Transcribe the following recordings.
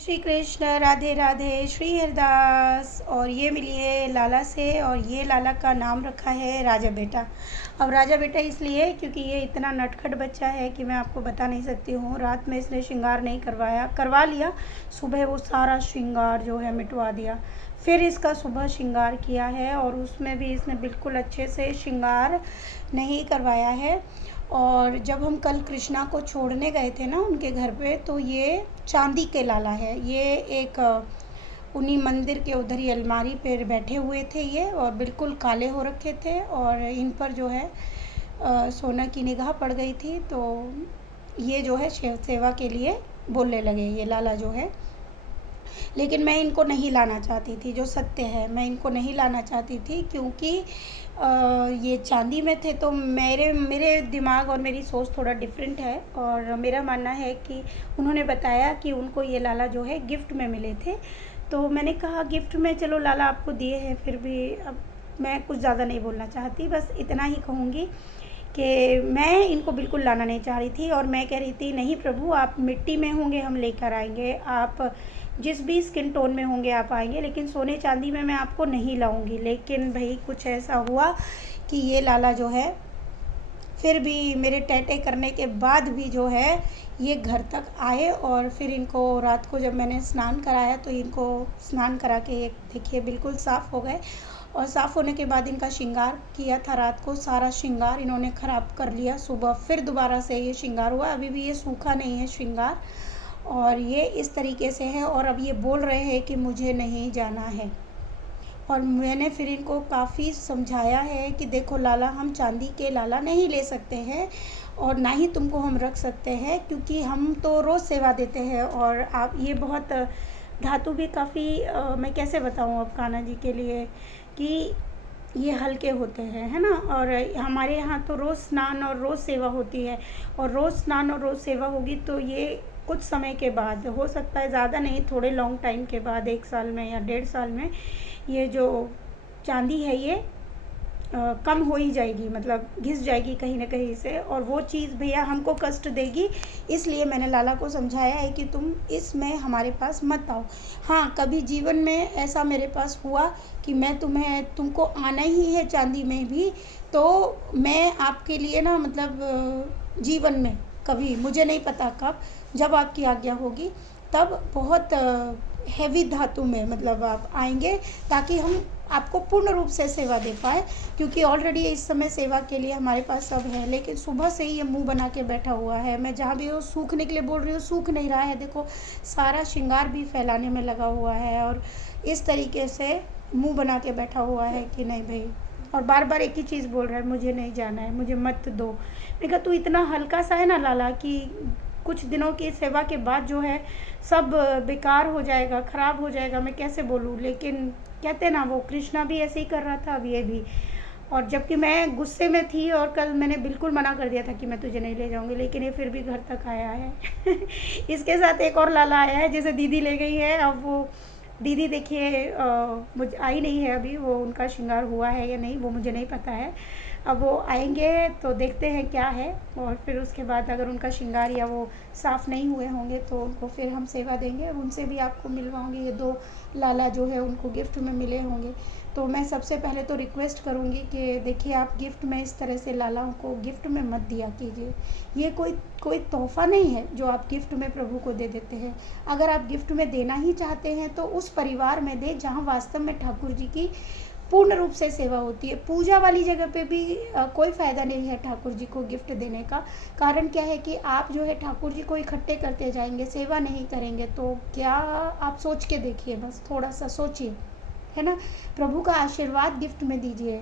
श्री कृष्ण, राधे राधे। श्री हरदास। और ये मिली है लाला से, और ये लाला का नाम रखा है राजा बेटा। अब राजा बेटा इसलिए क्योंकि ये इतना नटखट बच्चा है कि मैं आपको बता नहीं सकती हूँ। रात में इसने श्रृंगार नहीं करवा लिया, सुबह वो सारा श्रृंगार जो है मिटवा दिया। फिर इसका सुबह श्रृंगार किया है, और उसमें भी इसने बिल्कुल अच्छे से श्रृंगार नहीं करवाया है। और जब हम कल कृष्णा को छोड़ने गए थे ना उनके घर पे, तो ये चांदी के लाला है। ये एक उन्हीं मंदिर के उधर ही अलमारी पर बैठे हुए थे ये, और बिल्कुल काले हो रखे थे, और इन पर जो है सोना की निगाह पड़ गई थी। तो ये जो है सेवा के लिए बोलने लगे ये लाला जो है। लेकिन मैं इनको नहीं लाना चाहती थी, जो सत्य है मैं इनको नहीं लाना चाहती थी, क्योंकि ये चांदी में थे। तो मेरे दिमाग और मेरी सोच थोड़ा डिफरेंट है, और मेरा मानना है कि उन्होंने बताया कि उनको ये लाला जो है गिफ्ट में मिले थे। तो मैंने कहा गिफ्ट में चलो लाला आपको दिए हैं, फिर भी अब मैं कुछ ज़्यादा नहीं बोलना चाहती, बस इतना ही कहूँगी कि मैं इनको बिल्कुल लाना नहीं चाह रही थी। और मैं कह रही थी नहीं प्रभु, आप मिट्टी में होंगे हम लेकर आएंगे, आप जिस भी स्किन टोन में होंगे आप आएंगे, लेकिन सोने चांदी में मैं आपको नहीं लाऊंगी। लेकिन भाई कुछ ऐसा हुआ कि ये लाला जो है फिर भी मेरे टैटे करने के बाद भी जो है ये घर तक आए। और फिर इनको रात को जब मैंने स्नान कराया, तो इनको स्नान करा के देखिए बिल्कुल साफ़ हो गए। और साफ़ होने के बाद इनका श्रृंगार किया था रात को, सारा श्रृंगार इन्होंने ख़राब कर लिया। सुबह फिर दोबारा से ये श्रृंगार हुआ, अभी भी ये सूखा नहीं है श्रृंगार, और ये इस तरीके से है। और अब ये बोल रहे हैं कि मुझे नहीं जाना है। और मैंने फिर इनको काफ़ी समझाया है कि देखो लाला, हम चांदी के लाला नहीं ले सकते हैं, और ना ही तुमको हम रख सकते हैं, क्योंकि हम तो रोज़ सेवा देते हैं। और आप ये बहुत धातु भी काफ़ी मैं कैसे बताऊँ अब कान्हा जी के लिए कि ये हल्के होते हैं, है ना। और हमारे यहाँ तो रोज़ स्नान और रोज़ सेवा होती है, और रोज़ स्नान और रोज़ सेवा होगी तो ये कुछ समय के बाद, हो सकता है ज़्यादा नहीं, थोड़े लॉन्ग टाइम के बाद, 1 साल में या 1.5 साल में ये जो चांदी है ये कम हो ही जाएगी, मतलब घिस जाएगी कहीं ना कहीं से, और वो चीज़ भैया हमको कष्ट देगी। इसलिए मैंने लाला को समझाया है कि तुम इसमें हमारे पास मत आओ। हाँ, कभी जीवन में ऐसा मेरे पास हुआ कि मैं तुमको आना ही है चांदी में भी, तो मैं आपके लिए ना, मतलब जीवन में कभी, मुझे नहीं पता कब, जब आपकी आज्ञा होगी तब बहुत हैवी धातु में मतलब आप आएंगे, ताकि हम आपको पूर्ण रूप से सेवा दे पाए। क्योंकि ऑलरेडी इस समय सेवा के लिए हमारे पास सब है, लेकिन सुबह से ही ये मुंह बना के बैठा हुआ है। मैं जहाँ भी वो सूखने के लिए बोल रही हूँ, सूख नहीं रहा है। देखो सारा श्रृंगार भी फैलाने में लगा हुआ है, और इस तरीके से मुंह बना के बैठा हुआ है कि नहीं भाई, और बार बार एक ही चीज़ बोल रहा है, मुझे नहीं जाना है, मुझे मत दो। मैंने कहा तू इतना हल्का सा है ना लाला, कि कुछ दिनों की सेवा के बाद जो है सब बेकार हो जाएगा, ख़राब हो जाएगा, मैं कैसे बोलूँ। लेकिन कहते ना, वो कृष्णा भी ऐसे ही कर रहा था, अब ये भी। और जबकि मैं गुस्से में थी, और कल मैंने बिल्कुल मना कर दिया था कि मैं तुझे नहीं ले जाऊंगी, लेकिन ये फिर भी घर तक आया है। इसके साथ एक और लाला आया है, जैसे दीदी ले गई है। अब वो दीदी देखिए मुझे आई नहीं है अभी, वो उनका श्रृंगार हुआ है या नहीं वो मुझे नहीं पता है। अब वो आएंगे तो देखते हैं क्या है, और फिर उसके बाद अगर उनका श्रृंगार या वो साफ़ नहीं हुए होंगे तो उनको फिर हम सेवा देंगे, और उनसे भी आपको मिलवाऊंगी। ये 2 लाला जो है उनको गिफ्ट में मिले होंगे। तो मैं सबसे पहले तो रिक्वेस्ट करूंगी कि देखिए, आप गिफ्ट में इस तरह से लालाओं को गिफ्ट में मत दिया कीजिए। ये कोई तोहफ़ा नहीं है जो आप गिफ्ट में प्रभु को दे देते हैं। अगर आप गिफ्ट में देना ही चाहते हैं तो उस परिवार में दें जहाँ वास्तव में ठाकुर जी की पूर्ण रूप से सेवा होती है। पूजा वाली जगह पे भी कोई फ़ायदा नहीं है ठाकुर जी को गिफ्ट देने का। कारण क्या है कि आप जो है ठाकुर जी को इकट्ठे करते जाएंगे, सेवा नहीं करेंगे। तो क्या आप सोच के देखिए, बस थोड़ा सा सोचिए, है ना। प्रभु का आशीर्वाद गिफ्ट में दीजिए,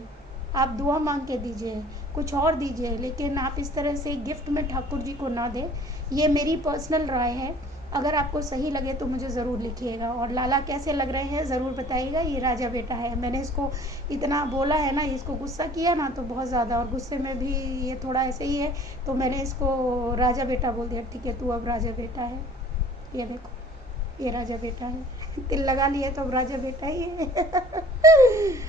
आप दुआ मांग के दीजिए, कुछ और दीजिए, लेकिन आप इस तरह से गिफ्ट में ठाकुर जी को ना दें। ये मेरी पर्सनल राय है। अगर आपको सही लगे तो मुझे ज़रूर लिखिएगा, और लाला कैसे लग रहे हैं ज़रूर बताइएगा। ये राजा बेटा है, मैंने इसको इतना बोला है ना, इसको गुस्सा किया ना तो बहुत ज़्यादा, और गुस्से में भी ये थोड़ा ऐसे ही है, तो मैंने इसको राजा बेटा बोल दिया। ठीक है, तू अब राजा बेटा है। ये देखो, ये राजा बेटा है। तिल लगा लिए तो अब राजा बेटा ही है।